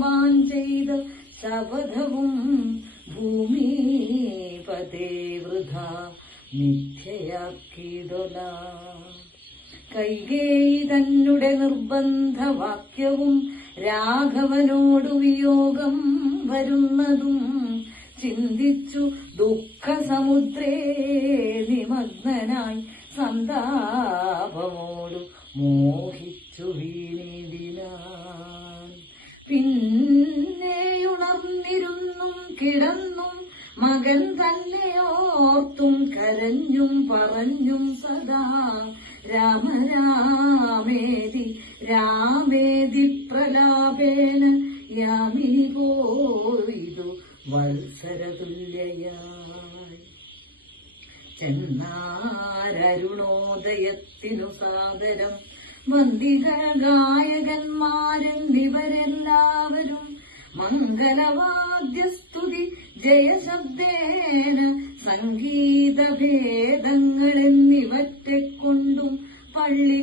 ഭഗവാൻ ചെയ്ത ശപഥവും ഭൂമിപതേ വൃഥ മിഥ്യയാക്കിയതൊല. കൈകേയി തന്നെ നിർബന്ധവാക്യവും രാഘവനോടു വിയോഗം വരുന്നതും ചിന്തിച്ചു ദുഃഖസമുദ്രേ നിമഗ്നനായി സന്താപമോടു മോഹിച്ചു വീണിടിനാൻ കിടന്നും മകൻ തന്നെ ഓർത്തും കരഞ്ഞും പറഞ്ഞും സദാ. രാമരാമേതി രാമേതി പ്രലാപേന യാമിനി പോയിതു വത്സരതുല്യയായി ചെന്നാരരുണോദയത്തിനു സാദരം വന്ദിക ഗായകന്മാരെന്നിവരെല്ലാവരും മംഗളവാദ്യസ്തുതി ജയശബ്ദേന എന്നിവറ്റെ കൊണ്ടും പള്ളി